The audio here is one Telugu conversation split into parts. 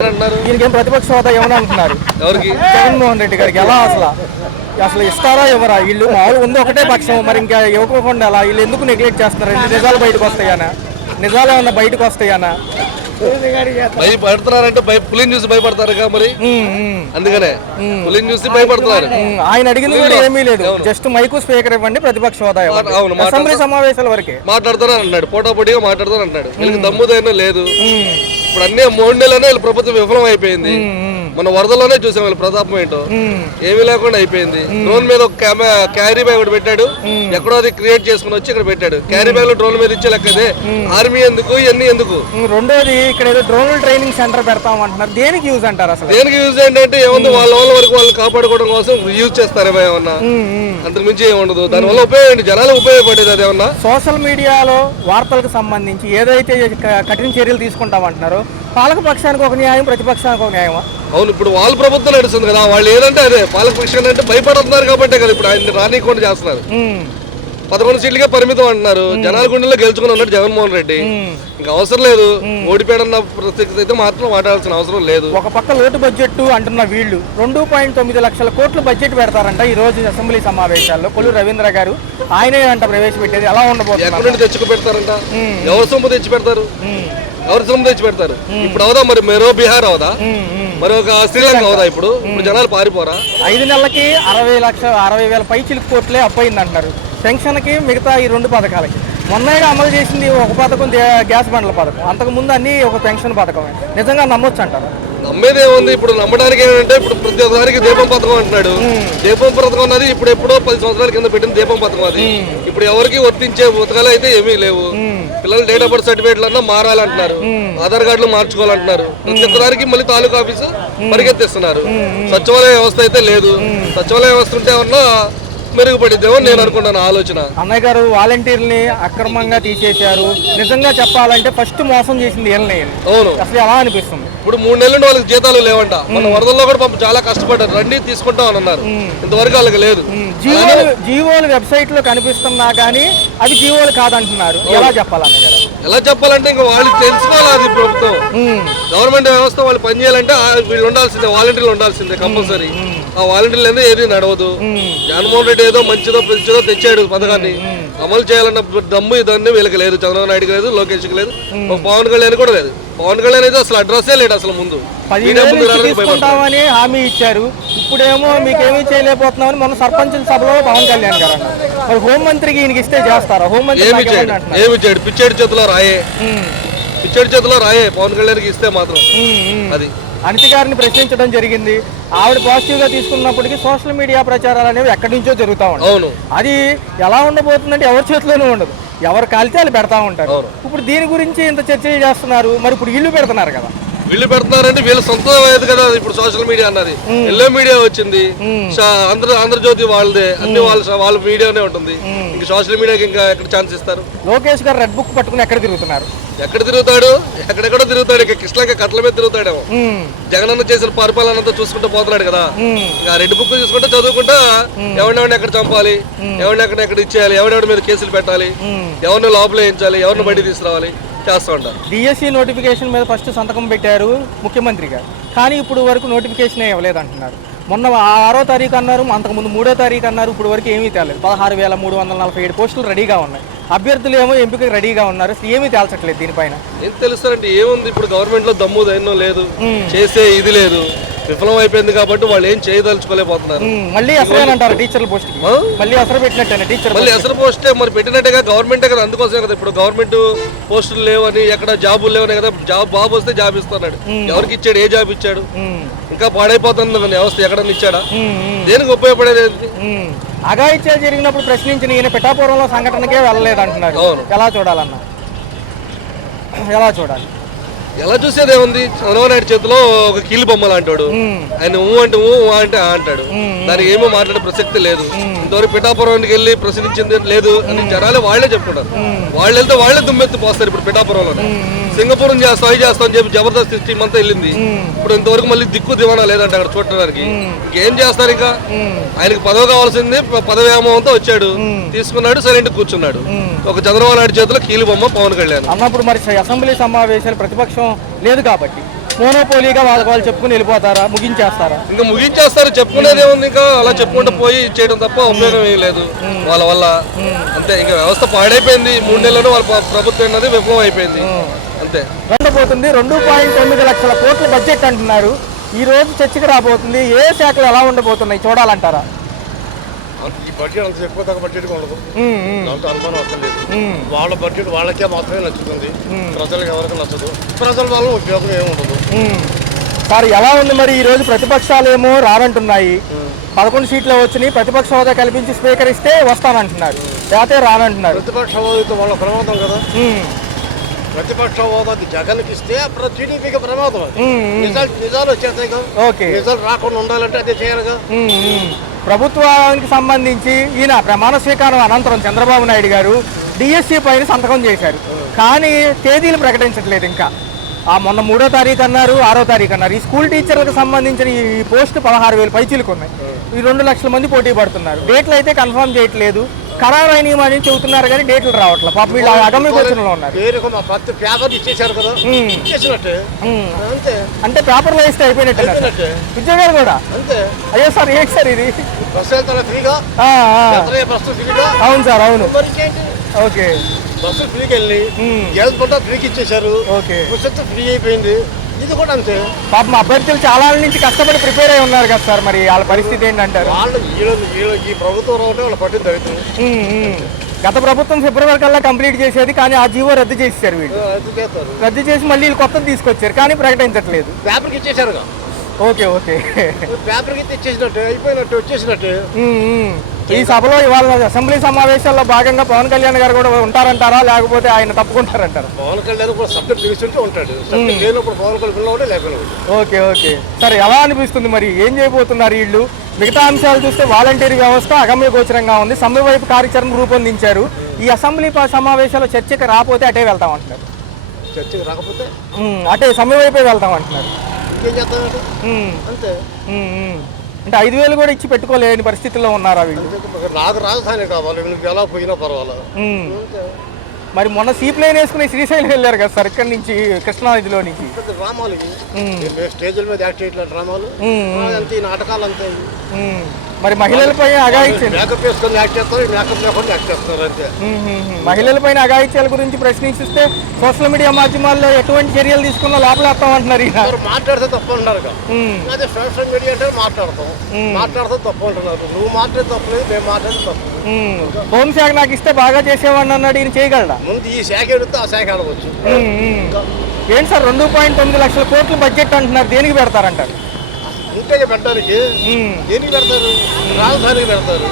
దీనికేం ప్రతిపక్ష హోదా ఏమని అంటున్నారు ఎవరికి? జగన్మోహన్ రెడ్డి గారికి. ఎలా అసలు ఇస్తారా ఎవరా? వీళ్ళు మామూలు ఉంది ఒకటే పక్షం, మరి ఇంకా ఇవ్వకుండా ఎలా? వీళ్ళు ఎందుకు నెగ్లెక్ట్ చేస్తున్నారు? నిజాలు బయటకు వస్తాయనా? నిజాలు ఏమన్నా బయటకు వస్తాయనా? భయపడుతున్నారంటే పులిని చూసి భయపడతారుగా మరి, అందుకనే పులిని చూసి భయపడుతున్నారు. ఆయన అడిగింది కూడా ఏమీ లేదు, జస్ట్ మైకు స్పీకర్ ఇవ్వండి, ప్రతిపక్ష హోదా ఇవ్వండి, అసెంబ్లీ సమావేశాల వరకే మాట్లాడతారని అన్నాడు. పోటాపోటీగా మాట్లాడతారు అంటాడు. వీళ్ళకి దమ్ముదైనా లేదు. ఇప్పుడు అన్ని 3 నెలలోనే వీళ్ళ ప్రభుత్వం విఫలం అయిపోయింది. మన వరదలోనే చూసాం వీళ్ళ ప్రతాపం ఏంటో, ఏమీ లేకుండా అయిపోయింది. డ్రోన్ మీద ఒక క్యారీ బ్యాగ్ ఒకటి పెట్టాడు, ఎక్కడో అది క్రియేట్ చేసుకుని వచ్చి ఇక్కడ పెట్టాడు. క్యారీ బ్యాగ్ లో డ్రోన్ మీద ఇచ్చే లెక్కదే. ఆర్మీ ఎందుకు, ఇవన్నీ ఎందుకు? రెండోది, ఇక్కడ ఏదో డ్రోన్ ట్రైనింగ్ సెంటర్ పెడతాం అంటున్నారు. దేనికి యూజ్ అంటారు అసలు? దేనికి యూజ్ ఏంటంటే ఏముంది, వాళ్ళ వరకు వాళ్ళు కాపాడుకోవడం కోసం యూజ్ చేస్తారేమో ఏమన్నా, అంతకు మించి ఏముండదు. దానివల్ల ఉపయోగం జనాలకు ఉపయోగపడేది అది ఏమన్నా. సోషల్ మీడియాలో వార్తలకు సంబంధించి ఏదైతే కఠిన చర్యలు తీసుకుంటామంటున్నారో, పాలక పక్షానికి ఒక న్యాయం, ప్రతిపక్షానికి ఒక న్యాయమా? అవును, ఇప్పుడు వాళ్ళ ప్రభుత్వం నడుస్తుంది కదా, వాళ్ళు ఏదంటే అదే. పాలక పక్షాలు అంటే భయపడుతున్నారు కాబట్టే కదా ఇప్పుడు ఆయన రానికుండా చేస్తున్నారు. 11 సీట్లకే పరిమితం అంటున్నారు. జనాల గుండెల్లో గెలుచుకుని ఉన్నాడు జగన్మోహన్ రెడ్డి. ఇంకా అవసరం లేదు, ఓడిపోయాడన్న ప్రత్యేకత అయితే మాత్రం మాట్లాడాల్సిన అవసరం లేదు. ఒక పక్క లోటు బడ్జెట్ అంటున్న వీళ్ళు 2.9 లక్షల కోట్లు బడ్జెట్ పెడతారంట ఈ రోజు అసెంబ్లీ సమావేశాల్లో. కొల్లు రవీంద్ర గారు ఆయనే అంట ప్రవేశపెట్టేది. ఎలా ఉండబోతుంది? ఎక్కడి నుండి తెచ్చుకు పెడతారంట? ఎవరి సొమ్ము తెచ్చి పెడతారు? ఎవరి సొమ్ము తెచ్చి పెడతారు? ఇప్పుడు అవదా మరి మరో బీహార్ అవదా, మరొక శ్రీలంక అవదా? ఇప్పుడు జనాలు పారిపోరా? 5 నెలలకి 60,000 పైచిలుకు కోట్లే అప్పయింది అంటారు. పెన్షన్కి, మిగతా ఈ 2 పథకాలకి. మొన్నగా అమలు చేసింది ఒక పథకం, గ్యాస్ బండ్ల పథకం. అంతకు ముందు అన్ని ఒక పెన్షన్ పథకమే. నిజంగా నమ్మొచ్చు అంటారు? నమ్మేదే ఉంది. ఇప్పుడు నమ్మడానికి ఏంటంటే, ఇప్పుడు ప్రతి ఒక్కరికి దీపం పథకం అంటున్నాడు. దీపం పథకం అన్నది ఇప్పుడు ఎప్పుడో 10 సంవత్సరాల కింద పెట్టిన దీపం పథకం అది. ఇప్పుడు ఎవరికి వర్తించే పథకాలు అయితే ఏమీ లేవు. పిల్లలు డేట్ ఆఫ్ బర్త్ సర్టిఫికేట్లు అన్నా మారాలంటున్నారు, ఆధార్ కార్డులు మార్చుకోవాలంటున్నారు. ప్రతి ఒక్కరికి మళ్ళీ తాలూకా ఆఫీసు పరిగెత్తిస్తున్నారు. సచివాలయ వ్యవస్థ అయితే లేదు. సచివాలయ వ్యవస్థ ఉంటే ఏమన్నా మెరుగుపడిద్దేమో నేను అనుకున్నాను ఆలోచన. అన్నయ్య గారు వాలంటీర్ని అక్రమంగా తీసేశారు. నిజంగా చెప్పాలంటే ఫస్ట్ మోసం చేసింది వీళ్ళని. అవును, అసలు ఎలా అనిపిస్తుంది? ఇప్పుడు 3 నెలల నుండి వాళ్ళకి జీతాలు లేవంట. మన వరదల్లో కూడా పాపం చాలా కష్టపడ్డారు. రండి తీసుకుంటామని అన్నారు, ఇంతవరకు వాళ్ళకి లేదు. జీవోలు వెబ్సైట్ లో కనిపిస్తున్నా కానీ అవి జీవోలు కాదంటున్నారు. ఎలా చెప్పాలన్నయ్య గారు? ఎలా చెప్పాలంటే ఇంకా వాళ్ళు తెలుసుకోవాలి. అది ప్రభుత్వం, గవర్నమెంట్ వ్యవస్థ వాళ్ళు పనిచేయాలంటే వీళ్ళు ఉండాల్సిందే, వాలంటీర్లు ఉండాల్సిందే కంపల్సరీ. ఆ వాలంటీర్లు అనేది ఏది నడవదు. జగన్మోహన్ రెడ్డి ఏదో మంచిదో పెంచిదో తెచ్చాడు పథకాన్ని, అమలు చేయాలన్న దమ్ము ఇదన్నీ వీళ్ళకి లేదు. చంద్రబాబు నాయుడుకి లేదు, లోకేష్కి లేదు, పవన్ కళ్యాణ్ కూడా లేదు. పవన్ కళ్యాణ్ అయితే అసలు అడ్రస్సే లేడు అసలు. ముందు 10,000 తీసుకుంటామని హామీ ఇచ్చారు, ఇప్పుడేమో మీకేమీ చేయలేకపోతున్నామని మొన్న సర్పంచుల సభలో పవన్ కళ్యాణ్ గారు అన్నారు. మరి హోంమంత్రికి ఈయనకి ఇస్తే చేస్తారా? హోంమంత్రి ఏమి ఇచ్చాడు? పిచ్చేడు చేతిలో రాయే పవన్ కళ్యాణ్కి ఇస్తే మాత్రం. అది అనిత గారిని ప్రశ్నించడం జరిగింది. ఆవిడ పాజిటివ్ గా తీసుకున్నప్పటికీ సోషల్ మీడియా ప్రచారాలు అనేవి ఎక్కడి నుంచో జరుగుతూ ఉంటాయి. అవును, అది ఎలా ఉండబోతుందంటే ఎవరి చేతిలోనూ ఉండదు, ఎవరు కాలితే వాళ్ళు పెడతా ఉంటారు. ఇప్పుడు దీని గురించి ఇంత చర్చ చేస్తున్నారు, మరి ఇప్పుడు ఇల్లు పెడుతున్నారు కదా. వీళ్ళు పెడుతున్నారంటే వీళ్ళ సొంతం అయ్యేది కదా. ఇప్పుడు సోషల్ మీడియా అన్నది ఎల్లో మీడియా వచ్చింది, ఆంధ్రజ్యోతి వాళ్ళదే, అన్ని వాళ్ళ మీడియానే ఉంటుంది. ఇంకా సోషల్ మీడియాకి ఇంకా ఎక్కడ ఛాన్స్ ఇస్తారు? లోకేష్ గారు రెడ్ బుక్ పట్టుకుని ఎక్కడ తిరుగుతున్నారు? ఎక్కడ తిరుగుతాడు? ఎక్కడెక్కడో తిరుగుతాడు. ఇక కృష్ణంగా కట్ల మీద తిరుగుతాడేమో. జగనన్న చేసిన పరిపాలనంతా చూసుకుంటూ పోతున్నాడు కదా. ఇంకా రెడ్ బుక్ చూసుకుంటే చదువుకుంటా ఎవరినెవరిని ఎక్కడ చంపాలి, ఎవరిని ఎక్కడ ఇచ్చేయాలి, ఎవరెవరి మీద కేసులు పెట్టాలి, ఎవరిని లోపల వేయించాలి, ఎవరిని బయట తీసుకురావాలి చేస్తూ ఉంటారు. డిఎస్సి నోటిఫికేషన్ మీద ఫస్ట్ సంతకం పెట్టారు ముఖ్యమంత్రి గారు, కానీ ఇప్పుడు వరకు నోటిఫికేషన్ ఇవ్వలేదు అంటున్నారు. మొన్న 6వ తారీఖు అన్నారు, అంతకుముందు 3వ తారీఖు అన్నారు. ఇప్పుడు వరకు ఏమీ తేలేదు. 16,347 పోస్టులు రెడీగా ఉన్నాయి. అభ్యర్థులు ఏమో ఎంపిక రెడీగా ఉన్నారు. ఏమీ తేల్చట్లేదు దీనిపైన. ఏం తెలుస్తారంటే ఏముంది, ఇప్పుడు గవర్నమెంట్ లో దమ్ము ధైర్యం లేదు, చేసే ఇది లేదు, విఫలం అయిపోయింది కాబట్టి వాళ్ళు ఏం చేయదలుచుకోలేకపోతున్నారు. మళ్ళీ అసలు టీచర్ల పోస్ట్ మళ్ళీ అసలు పెట్టినట్టే టీచర్ మళ్ళీ అసలు పోస్టే మరి పెట్టినట్టుగా గవర్నమెంటే కదా. అందుకోసమే కదా ఇప్పుడు గవర్నమెంట్ పోస్టులు లేవని, ఎక్కడ జాబులు లేవని కదా. జాబ్ వస్తే జాబ్ ఇస్తున్నాడు. ఎవరికి ఇచ్చాడు? ఏ జాబ్ ఇచ్చాడు? ఇంకా పాడైపోతుంది వ్యవస్థ. ఎక్కడన్నా ఇచ్చాడా? దేనికి ఉపయోగపడేది? అఘాయిత్యాలు జరిగినప్పుడు ప్రశ్నించిన ఈయన పిఠాపురంలో సంఘటనకే వెళ్ళలేదు అంటున్నారు. ఎలా చూడాలన్నా? ఎలా చూడాలి? ఎలా చూసేది ఏముంది? చంద్రబాబు నాయుడు చేతిలో ఒక కీలు బొమ్మలు అంటాడు. ఆయన అంటే అంటే అంటాడు. దానికి ఏమో మాట్లాడే ప్రసక్తి లేదు. ఇంతవరకు పిఠాపురానికి వెళ్ళి ప్రశ్నించింది లేదు అని జనాలు వాళ్లే చెప్పుకుంటారు. వాళ్ళు వెళ్తే వాళ్లే దుమ్మెత్తి పోస్తారు. ఇప్పుడు పిఠాపురంలో సింగపూర్ చేస్తాం అని చెప్పి జబర్దస్త్ టీం అంతా వెళ్ళింది. ఇప్పుడు ఇంతవరకు మళ్ళీ దిక్కు దివానా లేదంటే అక్కడ చూడటానికి. ఇంకేం చేస్తారు? ఇంకా ఆయనకి పదవి కావాల్సింది, పదవి ఏమంతో వచ్చాడు, తీసుకున్నాడు, సరైన కూర్చున్నాడు. ఒక చంద్రబాబు నాయుడు చేతిలో కీలు బొమ్మ పవన్ కళ్యాణ్ అన్నప్పుడు మరి అసెంబ్లీ సమావేశాలు ప్రతిపక్షం లేదు కాబట్టి మోనోపోలీగా వాళ్ళు చెప్పుకుని వెళ్ళిపోతారా, ముగించేస్తారా? ఇంకా ముగించేస్తారు, చెప్పుకునేది ఏముంది, ఇంకా అలా చెప్పుకుంటూ పోయి చేయడం తప్ప ఉపయోగం ఏం లేదు వాళ్ళ వల్ల. అంతే, ఇంకా వ్యవస్థ పాడైపోయింది. 3 నెలల్లో వాళ్ళ ప్రభుత్వం అన్నది విఫలం అయిపోయింది అంతే. పోతుంది 2.9 లక్షల కోట్ల బడ్జెట్ అంటున్నారు. ఈ రోజు చర్చకి రాబోతుంది. ఏ శాఖలు ఎలా ఉండబోతున్నాయి చూడాలంటారా? ఈ బడ్జెట్ అంత ఎక్కువ తగ్గ బడ్జెట్ ఉండదు, దాంతో అనుమానం అర్థం లేదు. వాళ్ళ బడ్జెట్ వాళ్ళకే మాత్రమే నచ్చుతుంది, ప్రజలకు ఎవరికి నచ్చదు. ప్రజల వల్ల ఉపయోగం ఏమి ఉండదు. సార్ ఎలా ఉంది మరి? ఈ రోజు ప్రతిపక్షాలు ఏమో రానంటున్నాయి. 11 సీట్లు వచ్చినాయి. ప్రతిపక్ష హోదా కల్పించి స్పీకర్ ఇస్తే వస్తానంటున్నారు, లేకపోతే రానంటున్నారు. ప్రతిపక్ష హోదాతో వాళ్ళ ప్రమాదం కదా. ప్రతిపక్ష హోదాకి జగన్కి ఇస్తే అప్పుడు టీడీపీకి ప్రమాదం. నిజాలు వచ్చేస్తాయి కదా. నిజాలు రాకుండా ఉండాలంటే అదే చేయాలిగా. ప్రభుత్వానికి సంబంధించి ఈయన ప్రమాణ స్వీకారం అనంతరం చంద్రబాబు నాయుడు గారు డిఎస్సి పైన సంతకం చేశారు, కానీ తేదీలు ప్రకటించట్లేదు ఇంకా. మొన్న 3వ తారీఖు అన్నారు, 6వ తారీఖు అన్నారు. ఈ స్కూల్ టీచర్లకు సంబంధించిన ఈ పోస్టు 16,000 పైచీలకు ఉన్నాయి. ఈ 2 లక్షల మంది పోటీ పడుతున్నారు. డేట్లు అయితే కన్ఫర్మ్ చేయట్లేదు. ఖరారు అయినాయని చెబుతున్నారు కానీ డేట్లు రావట్లేదు. పాప వీళ్ళు అగమ్య గోచరంలో ఉన్నారు. అంటే పేపర్లో వేస్తే అయిపోయినట్టు ఉద్యోగాలు కూడా. అయ్యో సార్, ఏంటి సార్ ఇది? అవును సార్, అవును. ఓకే, బస్సు ఫ్రీకి వెళ్ళి గ్యాస్ బండ ఫ్రీకి ఇచ్చేసారు. ఫ్రీ అయిపోయింది. ఇది కూడా అంతే. పాపం అభ్యర్థులు చాలా నుంచి కష్టపడి ప్రిపేర్ అయి ఉన్నారు కదా సార్, మరి వాళ్ళ పరిస్థితి ఏంటంటారు? వాళ్ళు ఈ ప్రభుత్వం రావడం వాళ్ళ పట్టిన జరుగుతుంది. గత ప్రభుత్వం ఫిబ్రవరి కల్లా కంప్లీట్ చేసేది, కానీ ఆ జీవో రద్దు చేశారు. వీళ్ళు రద్దు చేసి మళ్ళీ వీళ్ళు కొత్తది తీసుకొచ్చారు, కానీ ప్రకటించట్లేదు. పేపర్కి ఇచ్చేసారు. ఓకే ఓకే, పేపర్కి ఇచ్చేసినట్టు అయిపోయినట్టు వచ్చేసినట్టు. ఈ సభలో ఇవాళ అసెంబ్లీ సమావేశాల్లో భాగంగా పవన్ కళ్యాణ్ గారు కూడా ఉంటారంటారా, లేకపోతే ఆయన తప్పుకుంటారంటారా? పవన్ కళ్యాణ్ కూడా సబ్జెక్ట్ తీసుకుంటూ ఉంటాడు. లేనప్పుడు పవన్ కళ్యాణ్ లేకపోతే. ఓకే ఓకే సార్, ఎలా అనిపిస్తుంది మరి? ఏం చేయబోతున్నారు వీళ్ళు? మిగతా అంశాలు చూస్తే వాలంటీర్ వ్యవస్థ అగమ్య గోచరంగా ఉంది. సమ్మె వైపు కార్యాచరణ రూపొందించారు. ఈ అసెంబ్లీ సమావేశాల్లో చర్చకి రాకపోతే అటే వెళ్తాం అంటున్నారు. చర్చకి రాకపోతే అటే సమ్మె వైపే వెళ్తాం అంటున్నారు. ఇంకేం చేస్తామంటే అంతే. అంటే 5,000 కూడా ఇచ్చి పెట్టుకోలేని పరిస్థితుల్లో ఉన్నారా వీళ్ళు? నాకు రాజధాని కావాలి, వీళ్ళకి ఎలా పోయినా పర్వాలేదు. మరి మొన్న సీప్లైన్ వేసుకుని శ్రీశైలం వెళ్ళారు కదా సార్, ఇక్కడి నుంచి కృష్ణానదిలో నుంచి. డ్రామాలు స్టేజ్ల మీద యాక్ట్ చేయట్లేదు, డ్రామాలు అంతే, నాటకాలు అంతే. మరి మహిళలపై అఘాయిత్యాలు, మేకప్ వేసుకొని యాక్ట్ చేస్తారు, మేకప్ లేకుండా యాక్ట్ చేస్తారు అంతే. మహిళలపైన అఘాయిత్యాల గురించి ప్రశ్నిస్తే సోషల్ మీడియా మాధ్యమాల్లో ఎటువంటి చర్యలు తీసుకున్నా లోపలేస్తామంటున్నారు. మాట్లాడితే తప్పు అంటున్నారు కదా. అదే సోషల్ మీడియా అంటే మాట్లాడితే తప్పు అంటున్నారు. నువ్వు మాట్లాడితే తప్పలేదు, మేము మాట్లాడితే తప్పు. హోంశాఖ నాకు ఇస్తే బాగా చేసేవాడిని అన్నాడు, ఈయన చేయగలడా? ముందు ఈ శాఖ ఎడితే ఆ శాఖ ఆడవచ్చు. ఏంటి సార్ 2.9 లక్షల కోట్ల బడ్జెట్ అంటున్నారు, దేనికి పెడతారంటారు? ఇంకా పెట్టడానికి దేనికి పెడతారు? రాజధానికి పెడతారు,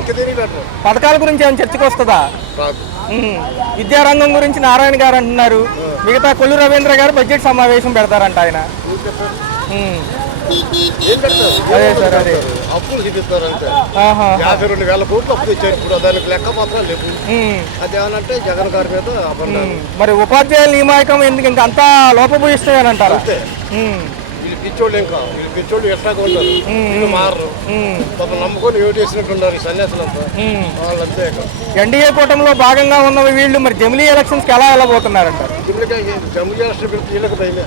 ఇంకా దేనికి పెడతారు? పథకాల గురించి ఏమైనా చర్చకు వస్తుందా? విద్యారంగం గురించి నారాయణ గారు అంటున్నారు. మిగతా కొల్లు రవీంద్ర గారు బడ్జెట్ సమావేశం పెడతారంట ఆయన. ఏం పెడతారు? అదే సార్, అదే అప్పులు చూపిస్తారు అంతే. 52,000 కోట్లు అప్పు ఇచ్చారు. ఇప్పుడు దానికి లెక్క మాత్రం లేవు. అదేమనంటే జగన్ గారి మీద అబద్ధాలు. మరి ఉపాధ్యాయుల నియామకం ఎందుకు ఇంకా అంతా లోపభూయిస్తాయని అంటారు? అంతే. వీళ్ళు పిచ్చోళ్ళు, ఇంకా వీళ్ళు పిచ్చోళ్ళు ఎట్లాగా ఉంటారు, వీళ్ళు మారరు. పాపం నమ్ముకొని ఓటు వేసినట్టున్నారు ఈ సన్యాసులంతా, వాళ్ళంతే. ఎన్డీఏ కూటమిలో భాగంగా ఉన్నవి వీళ్ళు మరి జమిలీ ఎలక్షన్స్ కి ఎలా వెళ్ళబోతున్నారంటారు? జమిలీ ఎలక్షన్ పెడితే వీళ్ళకి భయమే.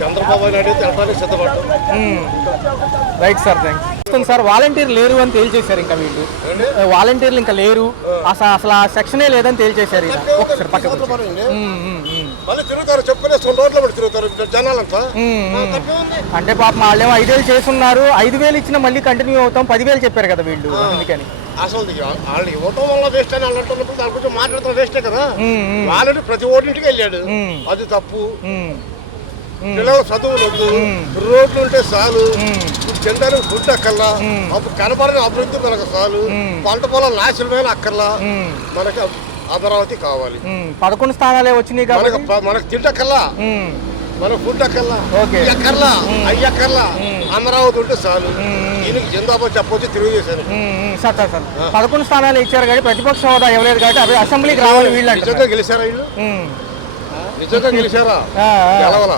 చంద్రబాబు నాయుడు వెళ్ళడానికి సిద్ధపడ్డాం. Right sir, thanks sir. వాలంటీర్లు లేరు అని తేల్చేశారు. ఇంకా వీళ్ళు వాలంటీర్లు ఇంకా లేరు, అసలు ఆ సెక్షనే లేదని తేల్చేశారు. ఒకసారి పక్కకు మళ్ళీ తిరుగుతారు, చెప్పుకునేసుకుని రోడ్ల పడి తిరుగుతారు జనాలంతా. అంటే పాపం వాళ్ళేమో 5,000 చేసున్నారు, 5,000 ఇచ్చినా మళ్ళీ కంటిన్యూ అవుతాం, 10,000 చెప్పారు కదా వీళ్ళు. అందుకని అసలు వాళ్ళు ఇవ్వటం వల్ల వేస్ట్ అని అంటున్నప్పుడు దాని గురించి మాట్లాడటం వేస్టే కదా. వాళ్ళని ప్రతి ఓటింటికి వెళ్ళాడు, అది తప్పు. పిల్లలు చదువులు వద్దు, రోడ్లు ఉంటే చాలు, జనడానికి ఫుడ్ అక్కర్లా, అప్పుడు కనపడని అభివృద్ధి మనకు చాలు, పంట పొలాలు నాశనమైన అక్కర్లా, మనకి అమరావతి కావాలి. 11 స్థానాలే వచ్చినాయి కాబట్టి మనకు తింటక్కర్లా, మనకు ఫుడ్ అక్కర్లా, అక్కర్లా, అయ్యక్కర్లా, అమరావతి ఉంటే చాలు. దీనికి జిందాబాద్ చెప్పొచ్చు తెలుగుదేశానికి. సార్ 11 స్థానాలు ఇచ్చారు కానీ ప్రతిపక్ష హోదా ఇవ్వలేదు కాబట్టి అవి అసెంబ్లీకి రావాలి. వీళ్ళు నిజంగా గెలిచారా? వీళ్ళు నిజంగా గెలిచారా? గెలవాలా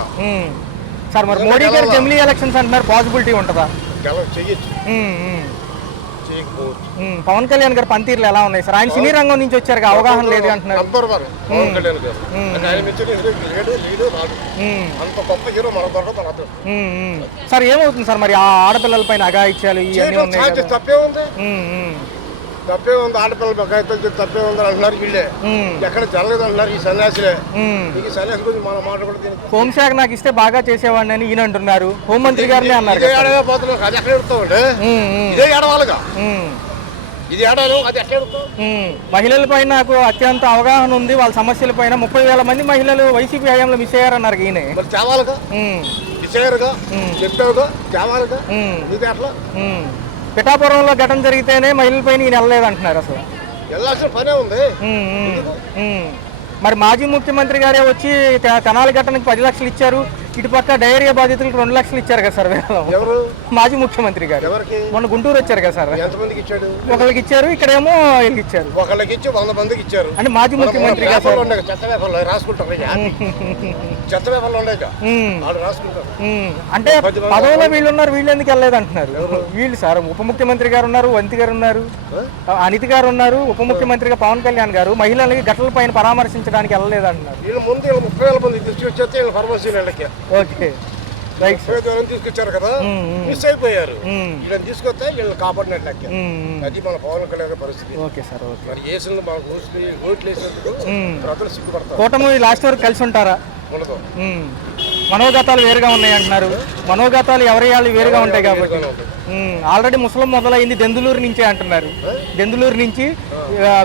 సార్? మరి మోడీ గారు జమిలీ ఎలక్షన్స్ అంటున్నారు, పాసిబిలిటీ ఉంటుందా? చెయ్యొచ్చు. చేయకపోవచ్చు. పవన్ కళ్యాణ్ గారు పనితీరులు ఎలా ఉన్నాయి సార్? ఆయన సినీ రంగం నుంచి వచ్చారు, అవగాహన లేదు అంటున్నారు. నంబర్ 1 పవన్ కళ్యాణ్ గారు. ఆయన మించిన లీడు రాదు. అంత గొప్ప హీరో మన దొరకదు. సార్ ఏమవుతుంది సార్ మరి ఆ ఆడపిల్లల పైన అఘాయిత్యాలు ఇవన్నీ ఉన్నాయి కదా? తప్పే ఉంది, తప్పే ఉంది. ఆడపిల్లలు బకాయితో తప్పే ఉంది అంటున్నారు వీళ్ళే. ఎక్కడ జరగలేదు అంటున్నారు ఈ సన్యాసులే. ఈ సన్యాసి గురించి మన మాట కూడా హోంశాఖ నాకు ఇస్తే బాగా చేసేవాడిని అని ఈయన అంటున్నారు. హోంమంత్రి గారిని అన్నారు. ఇదే ఏడగా పోతున్నాం, అది ఎక్కడ ఎడుతామండి? ఇదే ఏడవాలిగా, ఇది ఏడాలి, అది ఎక్కడ ఎడుతాం? మహిళల పైన నాకు అత్యంత అవగాహన ఉంది. వాళ్ళ సమస్యల పైన 30,000 మంది మహిళలు వైసీపీ హయాంలో మిస్ అయ్యారన్నారు ఈయన. మరి చావాలిగా, విషయాలుగా చెప్పావుగా, చావాలిగా. ఇది అట్లా పిఠాపురంలో ఘటన జరిగితేనే మహిళల పైన ఈయన వెళ్ళలేదు అంటున్నారు. అసలు వెళ్ళాల్సిన పనే ఉంది. మరి మాజీ ముఖ్యమంత్రి గారే వచ్చి తెనాలి ఘటనకి 10 లక్షలు ఇచ్చారు, ఇటు పక్క డైరియా బాధితులకు 2 లక్షలు ఇచ్చారు కదా సార్. ఎవరు? మాజీ ముఖ్యమంత్రి గారు. ఎవరికి? మొన్న గుంటూరు వచ్చారు కదా సార్. ఎంతమందికి ఇచ్చాడు? ఒకరికి ఇచ్చారు, ఇక్కడేమో వీళ్ళకి ఇచ్చారు. ఒకళ్ళకి ఇచ్చి 100 మందికి ఇచ్చారు. అంటే మాజీ ముఖ్యమంత్రి గారు చెత్త వ్యాపారంలో రాసుకుంటారు, చెత్త వ్యాపారంలో ఉండేక వాళ్ళు రాసుకుంటారు. అంటే పదవులో వీళ్ళు ఉన్నారు, వీళ్ళు ఎందుకు వెళ్ళలేదు అంటున్నారు. వీళ్ళు సార్ ఉప ముఖ్యమంత్రి గారు ఉన్నారు, వంతి గారు ఉన్నారు, అనిత గారు ఉన్నారు, ఉప ముఖ్యమంత్రిగా పవన్ కళ్యాణ్ గారు మహిళలకి ఘటనల పైన పరామర్శించడానికి వెళ్ళలేదు అంటున్నారు. వీళ్ళు ముందు 30,000 మంది తీసుకొచ్చేస్తే వీళ్ళు ఫార్మసీ వాళ్ళకి ఓకే రైట్ తీసుకొచ్చారు కదా, మిస్ అయిపోయారు. వీళ్ళని తీసుకొస్తే వీళ్ళని కాపాడినట్టు లెక్క. అది మన పవన్ కళ్యాణ్ పరిస్థితి. Okay sir. ఓకే. మరి వేసిన ఓట్లు వేసినందుకు ప్రజలు సిగ్గుపడతారు. కూటమి లాస్ట్ వరకు కలిసి ఉంటారా? ఉండదు. మనోగతాలు వేరుగా ఉన్నాయి అంటున్నారు. మనోగతాలు ఎవరి వాళ్ళు వేరుగా ఉంటాయి కాబట్టి ఆల్రెడీ ముసలం మొదలైంది దెందులూరు నుంచే అంటున్నారు. దెందులూరు నుంచి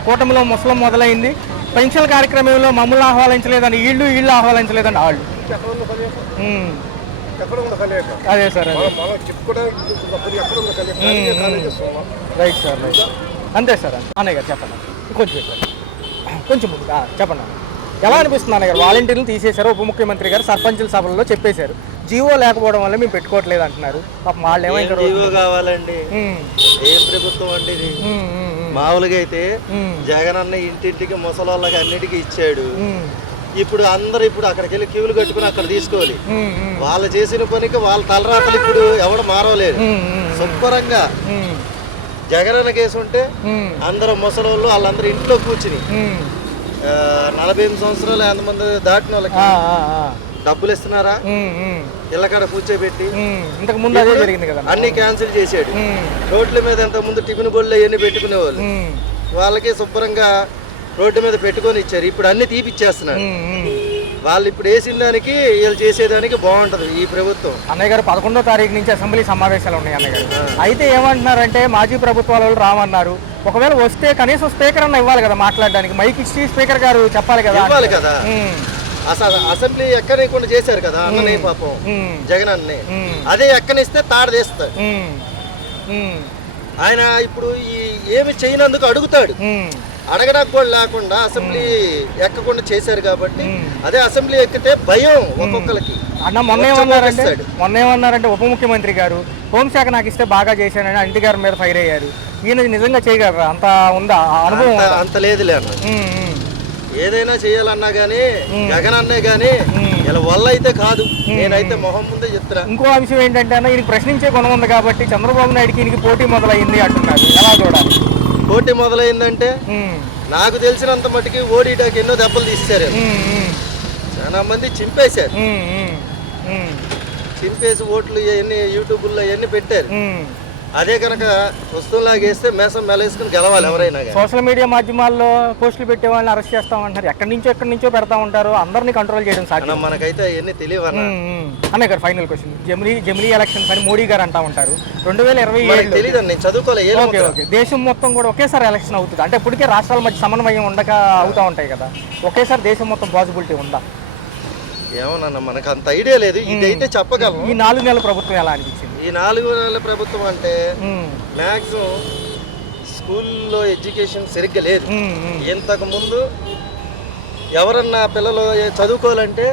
కూటమిలో ముసలం మొదలైంది. పెన్షన్ కార్యక్రమంలో మమ్మల్ని ఆహ్వానించలేదని వీళ్ళు ఆహ్వానించలేదని వాళ్ళు. అదే సార్, రైట్ సార్, రైట్. అంతే సార్. అన్నయ్య గారు చెప్పండి, కొంచెం ముందు చెప్పండి. ఎలా అనిపిస్తుంది అన్నయ్య గారు? వాలంటీర్లు తీసేశారు, ఉప ముఖ్యమంత్రి గారు సర్పంచుల సభల్లో చెప్పేశారు, జీవో లేకపోవడం వల్ల మేము పెట్టుకోవట్లేదు అంటున్నారు. పాపం వాళ్ళు ఏమైనా జీవో కావాలండి, ఏం ప్రభుత్వం అండి ఇది? మామూలుగా అయితే జగన్ అన్న ఇంటింటికి ముసలోళ్ళకి అన్నిటికీ ఇచ్చాడు. ఇప్పుడు అందరు అక్కడికి వెళ్ళి క్యూలు కట్టుకుని అక్కడ తీసుకోవాలి. వాళ్ళు చేసిన పనికి వాళ్ళ తలరాతలు ఇప్పుడు ఎవడు మారవలేదు. శుభ్రంగా జగనన్న కేసు ఉంటే అందరూ ముసలోళ్ళు వాళ్ళందరూ ఇంట్లో కూర్చుని 48 సంవత్సరాలు ఎంతమంది దాటిన వాళ్ళకి డబ్బులు ఇస్తున్నారా? ఇళ్ళకాడ కూర్చోబెట్టి అన్ని క్యాన్సిల్ చేసాడు. రోడ్ల మీద ఎంత ముందు టిఫిన్ బోర్డులు అవన్నీ పెట్టుకునేవాళ్ళు, వాళ్ళకి శుభ్రంగా రోడ్డు మీద పెట్టుకొని ఇచ్చారు. ఇప్పుడు అన్ని తీపిచ్చేస్తున్నారు. వాళ్ళు ఇప్పుడు వేసిన దానికి వీళ్ళు చేసేదానికి బాగుంటది ఈ ప్రభుత్వం. అన్నయ్య గారు 11వ తారీఖు నుంచి అసెంబ్లీ సమావేశాలు ఉన్నాయి అన్నయ్య గారు. అయితే ఏమంటున్నారంటే మాజీ ప్రభుత్వాల వాళ్ళు రామన్నారు. ఒకవేళ వస్తే కనీసం స్పీకర్ అన్న ఇవ్వాలి కదా మాట్లాడడానికి. మైక్ ఇచ్చి స్పీకర్ గారు చెప్పాలి కదా. ఇవ్వాలి కదా. అసలు అసెంబ్లీ ఎక్కనికుండా చేశారు కదా అన్నని, పాపం జగన్ అన్ని. అదే ఎక్కనిస్తే తాడు తీస్తాడు ఆయన. ఇప్పుడు ఏమి చేయనందుకు అడుగుతాడు. అడగడానికి కూడా లేకుండా అసెంబ్లీ ఎక్కకుండా చేశారు కాబట్టి అదే అసెంబ్లీ ఎక్కితే భయం ఒక్కొక్కరికి. అన్న మొన్న ఏమన్నారంటే ఉప ముఖ్యమంత్రి గారు హోంశాఖ నాకు ఇస్తే బాగా చేశానని ఇంటి గారి మీద ఫైర్ అయ్యారు. ఈయన నిజంగా చేయగలరా? అంత ఉందా అనుభవం? అంత లేదులే అన్న. ఏదైనా చేయాలన్నా గానీ జగన్ అన్నే గానీ ఇలా వల్ల అయితే కాదు. నేనైతే మొహం ముందే చెప్తున్నా. ఇంకో విషయం ఏంటంటే అన్న ఈయన ప్రశ్నించే గుణం ఉంది కాబట్టి చంద్రబాబు నాయుడుకి ఈయనకి పోటీ మొదలైంది అంటున్నారు. ఎలా చూడాలి? పోటీ మొదలైందంటే నాకు తెలిసినంత మటుకి ఓడిటాకి ఎన్నో దెబ్బలు తీశారు. చాలా మంది చింపేశారు. చింపేసి ఓట్లు ఇవన్నీ యూట్యూబ్లో ఇవన్నీ పెట్టారు. అదే కనుక వస్తువులాగా వేస్తే మేసం మెలేసుకుని గెలవాలి ఎవరైనా. సోషల్ మీడియా మాధ్యమాల్లో పోస్టులు పెట్టే వాళ్ళని అరెస్ట్ చేస్తామంటారు. ఎక్కడి నుంచో పెడతా ఉంటారు. అందరినీ కంట్రోల్ చేయడం సాధ్యం. మనకైతే అవన్నీ తెలియదు అన్నయ్య గారు ఫైనల్ క్వశ్చన్. జమిలీ ఎలక్షన్స్ అని మోడీ గారు అంటా ఉంటారు. 2027 తెలియదు, నేను చదువుకోలేదు. ఓకే. దేశం మొత్తం కూడా ఒకేసారి ఎలక్షన్ అవుతుంది అంటే ఇప్పటికే రాష్ట్రాల మధ్య సమన్వయం ఉండక అవుతా ఉంటాయి కదా. ఒకేసారి దేశం మొత్తం పాసిబిలిటీ ఉందా? ఏమోనన్నా మనకు అంత ఐడియా లేదు. ఇదైతే చెప్పగలం. ఈ 4 నెలల ప్రభుత్వం ఎలా అనిపించింది? ఈ 4 నెలల ప్రభుత్వం అంటే మ్యాక్సిమం స్కూల్లో ఎడ్యుకేషన్ సరిగ్గా లేదు. ఇంతకు ముందు ఎవరన్నా పిల్లలు చదువుకోవాలంటే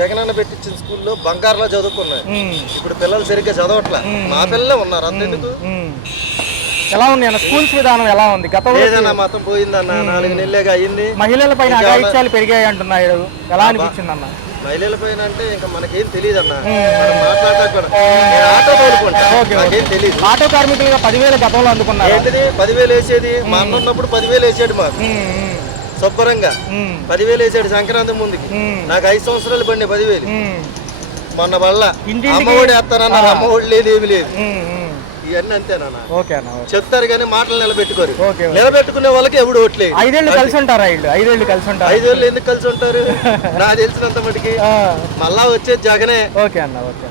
జగనన్న పెట్టించిన స్కూల్లో బంగారులో చదువుకున్నారు. ఇప్పుడు పిల్లలు సరిగ్గా చదవట్లా. మా పిల్లలే ఉన్నారు. అంతెందుకు? ఎలా ఉంది అన్న స్కూల్స్ విధానం ఎలా ఉంది? గతంలో ఏదైనా మాత్రం పోయిందన్న. 4 నెలలుగా అయింది. మహిళల పైన అఘాయిత్యాలు పెరిగాయి అంటున్నారు. ఎలా అనిపించింది అన్న? మహిళల పైన అంటే ఇంకా మనకేం తెలియదు అన్న, మనం మాట్లాడటం కూడా. నేను ఆటో తోలుకుంటా, నాకేం తెలియదు. ఆటో కార్మికులుగా 10,000 గతంలో అందుకున్నారు. ఏంటిది 10,000 వేసేది? మా అన్న ఉన్నప్పుడు 10,000 వేసాడు మాకు శుభ్రంగా. 10,000 వేసాడు సంక్రాంతి ముందుకి. నాకు 5 సంవత్సరాలు బండి 10,000. మొన్న వల్ల అమ్మఒడి వేస్తానన్నారు, అమ్మఒడి లేదు, ఏమి లేదు. ఇవన్నీ అంతేనా? ఓకే అన్న. చెప్తారు కానీ మాటలు నిలబెట్టుకోరు. ఓకే. నిలబెట్టుకునే వాళ్ళకి ఎవడు ఓట్లేదు. 5 ఏళ్ళు కలిసి ఉంటారా? 5 ఏళ్ళు కలిసి ఉంటారు. 5 ఏళ్ళు ఎందుకు కలిసి ఉంటారు? నాకు తెలిసినంత మటుకి మళ్ళా వచ్చేది జగనే. ఓకే అన్న. ఓకే.